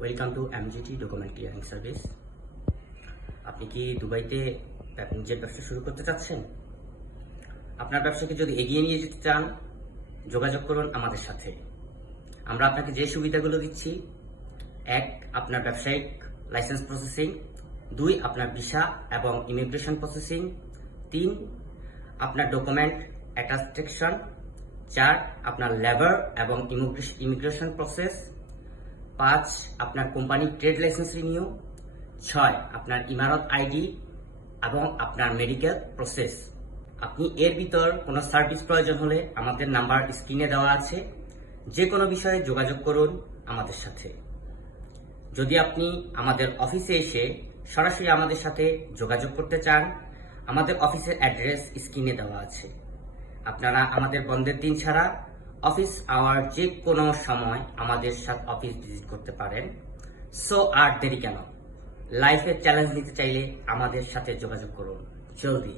Welcome to MGT document clearing service. আপনি কি দুবাইতে নিজের ব্যবসা শুরু করতে চাচ্ছেন? আপনার ব্যবসাকে যদি এগিয়ে নিয়ে যেতে চান, যোগাযোগ করুন আমাদের সাথে। আমরা আপনাকে যে সুবিধাগুলো দিচ্ছি: 1. আপনার ব্যবসায়িক লাইসেন্স প্রসেসিং, 2. আপনার ভিসা এবং ইমিগ্রেশন প্রসেসিং, 3. আপনার ডকুমেন্ট অ্যাটাস্টেশন, 4. আপনার লেবার এবং ইমিগ্রেশন প্রসেস, 5. আপনার কোম্পানির ট্রেড লাইসেন্স রিনিউ, 6. আপনার ইমারত আইডি এবং আপনার মেডিকেল প্রসেস। আপনি এর ভিতর কোনো সার্ভিস প্রয়োজন হলে আমাদের নাম্বার স্ক্রিনে দেওয়া আছে। যে কোনো বিষয়ে যোগাযোগ করুন আমাদের সাথে। যদি আপনি আমাদের অফিসে এসে সরাসরি আমাদের সাথে যোগাযোগ করতে চান, আমাদের অফিসের অ্যাড্রেস স্ক্রিনে দেওয়া আছে। আপনারা আমাদের বন্ধের দিন ছাড়া অফিস আওয়ার যে কোনো সময় আমাদের সাথে অফিস ভিজিট করতে পারেন। সো আর দেরি কেন? লাইফের চ্যালেঞ্জ নিতে চাইলে আমাদের সাথে যোগাযোগ করুন জলদি।